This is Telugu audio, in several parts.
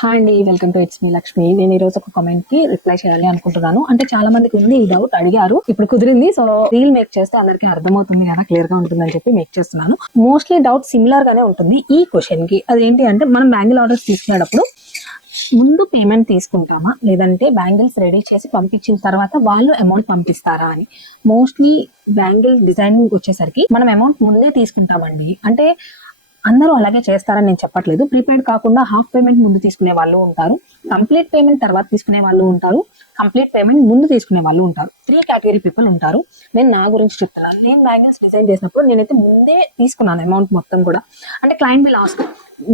హాయ్ అండి, welcome to it's me Lakshmi. నేను ఈ రోజు ఒక కామెంట్ కి రిప్లై చేయాలి అనుకుంటున్నాను. అంటే చాలా మందికి ఉంది ఈ డౌట్, అడిగారు, ఇప్పుడు కుదిరింది. సో రీల్ మేక్ చేస్తే అందరికి అర్థమవుతుంది కదా, క్లియర్ గా ఉంటుందని చెప్పి మేక్ చేస్తున్నాను. మోస్ట్లీ డౌట్ సిమిలర్ గానే ఉంటుంది ఈ క్వశ్చన్ కి. అదేంటి అంటే, మనం బ్యాంగిల్ ఆర్డర్స్ తీసుకునేటప్పుడు ముందు పేమెంట్ తీసుకుంటామా, లేదంటే బ్యాంగిల్స్ రెడీ చేసి పంపించిన తర్వాత వాళ్ళు అమౌంట్ పంపిస్తారా అని. మోస్ట్లీ బ్యాంగిల్ డిజైనింగ్ వచ్చేసరికి మనం అమౌంట్ ముందే తీసుకుంటామండి. అంటే అందరూ అలాగే చేస్తారని నేను చెప్పట్లేదు. ప్రీపెయిడ్ కాకుండా హాఫ్ పేమెంట్ ముందు తీసుకునే వాళ్ళు ఉంటారు, కంప్లీట్ పేమెంట్ తర్వాత తీసుకునే వాళ్ళు ఉంటారు, కంప్లీట్ పేమెంట్ ముందు తీసుకునే వాళ్ళు ఉంటారు. 3 కేటగిరీ పీపుల్ ఉంటారు. నేను నా గురించి చెప్తున్నాను. నేను బ్యాంగిల్స్ డిజైన్ చేసినప్పుడు నేనైతే ముందే తీసుకున్నాను అమౌంట్ మొత్తం కూడా. అంటే క్లయింట్ విల్ ఆస్క్,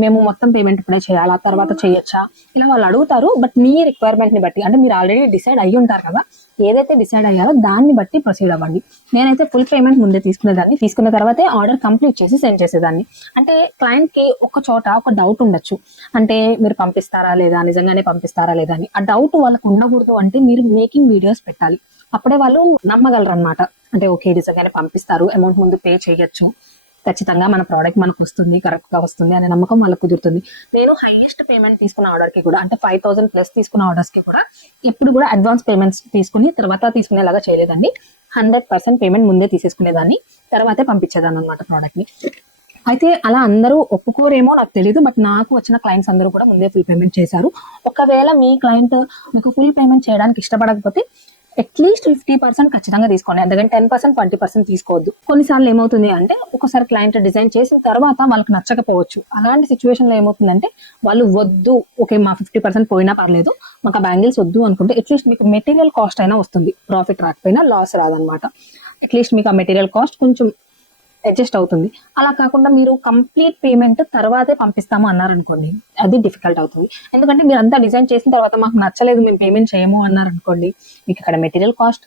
మేము మొత్తం పేమెంట్ ఇప్పుడే చేయాలా, తర్వాత చేయొచ్చా, ఇలా వాళ్ళు అడుగుతారు. బట్ మీ రిక్వైర్మెంట్ ని బట్టి, అంటే మీరు ఆల్రెడీ డిసైడ్ అయ్యి ఉంటారు కదా, ఏదైతే డిసైడ్ అయ్యారో దాన్ని బట్టి ప్రొసీడ్ అవ్వండి. నేనైతే ఫుల్ పేమెంట్ ముందే తీసుకునేదాన్ని, తీసుకున్న తర్వాతే ఆర్డర్ కంప్లీట్ చేసి సెండ్ చేసేదాన్ని. అంటే క్లయింట్ కి ఒక చోట ఒక డౌట్ ఉండొచ్చు, అంటే మీరు పంపిస్తారా లేదా, నిజంగానే పంపిస్తారా లేదా అని. ఆ డౌట్ వాళ్ళకు ఉండకూడదు అంటే మీరు మేకింగ్ వీడియోస్ పెట్టాలి. అప్పుడే వాళ్ళు నమ్మగలరు అనమాట. అంటే ఓకే, నిజంగానే పంపిస్తారు, అమౌంట్ ముందు పే చేయొచ్చు, ఖచ్చితంగా మన ప్రోడక్ట్ మనకు వస్తుంది, కరెక్ట్ గా వస్తుంది అనే నమ్మకం వాళ్ళకు కుదురుతుంది. నేను హైయెస్ట్ పేమెంట్ తీసుకున్న ఆర్డర్ కి కూడా, అంటే 5,000 ప్లస్ తీసుకున్న ఆర్డర్స్ కి కూడా ఎప్పుడు కూడా అడ్వాన్స్ పేమెంట్స్ తీసుకుని తర్వాత తీసుకునేలాగా చేయలేదండి. 100% పేమెంట్ ముందే తీసేసుకునేదాన్ని, తర్వాతే పంపించేదాన్ని అనమాట ప్రోడక్ట్ ని. అయితే అలా అందరూ ఒప్పుకోరేమో నాకు తెలియదు, బట్ నాకు వచ్చిన క్లయింట్స్ అందరూ కూడా ముందే ఫుల్ పేమెంట్ చేశారు. ఒకవేళ మీ క్లయింట్ మీకు ఫుల్ పేమెంట్ చేయడానికి ఇష్టపడకపోతే అట్లీస్ట్ 50% ఖచ్చితంగా తీసుకోండి. అందుకని 10%, 20% తీసుకోవద్దు. కొన్నిసార్లు ఏమవుతుంది అంటే, ఒకసారి క్లయింట్ డిజైన్ చేసిన తర్వాత వాళ్ళకి నచ్చకపోవచ్చు. అలాంటి సిచ్యువేషన్ లో ఏమవుతుందంటే, వాళ్ళు వద్దు, ఓకే మా 50% పోయినా పర్లేదు, మాకు ఆ బ్యాంగిల్స్ వద్దు అనుకుంటే అట్లీస్ట్ మీకు మెటీరియల్ కాస్ట్ అయినా వస్తుంది. ప్రాఫిట్ రాకపోయినా లాస్ రాదనమాట. అట్లీస్ట్ మీకు ఆ మెటీరియల్ కాస్ట్ కొంచెం అడ్జస్ట్ అవుతుంది. అలా కాకుండా మీరు కంప్లీట్ పేమెంట్ తర్వాతే పంపిస్తాము అన్నారనుకోండి, అది డిఫికల్ట్ అవుతుంది. ఎందుకంటే మీరు అంతా డిజైన్ చేసిన తర్వాత మాకు నచ్చలేదు, మేము పేమెంట్ చేయము అన్నారనుకోండి, మీకు ఇక్కడ మెటీరియల్ కాస్ట్,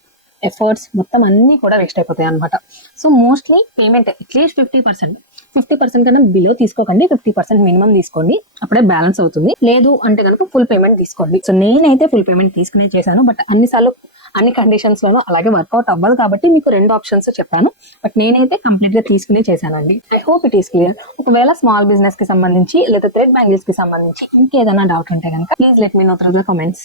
ఎఫర్ట్స్ మొత్తం అన్ని కూడా వేస్ట్ అయిపోతాయి అనమాట. సో మోస్ట్లీ పేమెంట్ అట్లీస్ట్ 50% కన్నా బిలో తీసుకోకండి. 50% మినిమం తీసుకోండి, అప్పుడే బ్యాలెన్స్ అవుతుంది. లేదు అంటే కనుక ఫుల్ పేమెంట్ తీసుకోండి. సో నేనైతే ఫుల్ పేమెంట్ తీసుకునే చేశాను, బట్ అన్నిసార్లు అన్ని కండిషన్స్ లోనూ అలాగే వర్కౌట్ అవ్వదు కాబట్టి మీకు 2 ఆప్షన్స్ చెప్పాను. బట్ నేనైతే కంప్లీట్ గా తీసుకునే చేశానండి. I hope it is clear. ఒకవేళ స్మాల్ బిజినెస్ కి సంబంధించి లేదా థ్రెడ్ బ్యాంగిల్స్ కి సంబంధించి ఇంకేదైనా డౌట్ ఉంటే కనుక please let me no through the comments.